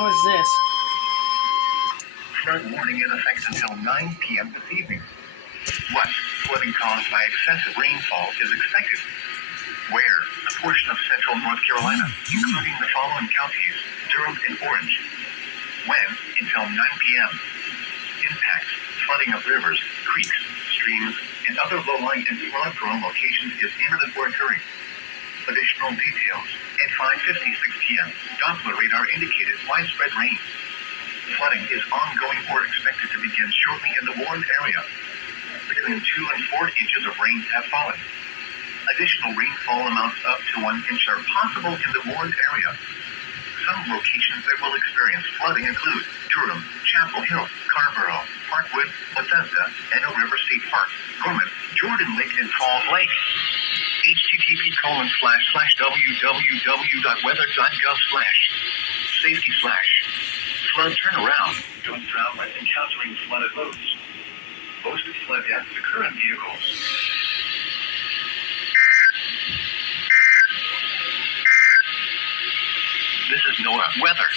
What is this? Flood warning in effect until 9 p.m. this evening. 1. Flooding caused by excessive rainfall is expected. Where? A portion of central North Carolina, including the following counties: Durham and Orange. When? Until 9 p.m. Impacts: flooding of rivers, creeks, streams, and other low-lying and flood-prone locations is imminent or occurring. Additional details: at 5:56 p.m., Doppler radar indicated widespread rain. Flooding is ongoing or expected to begin shortly in the warned area. Between 2 and 4 inches of rain have fallen. Additional rainfall amounts up to 1 inch are possible in the warned area. Some locations that will experience flooding include Durham, Chapel Hill, Carrboro, Parkwood, Bethesda, Anno River State Park, Gorman, Jordan Lake, and Falls Lake. http://www.weather.gov/safety/flood turnaround. Don't drown when encountering flooded roads. Most flood deaths occur in vehicles. This is NOAA weather.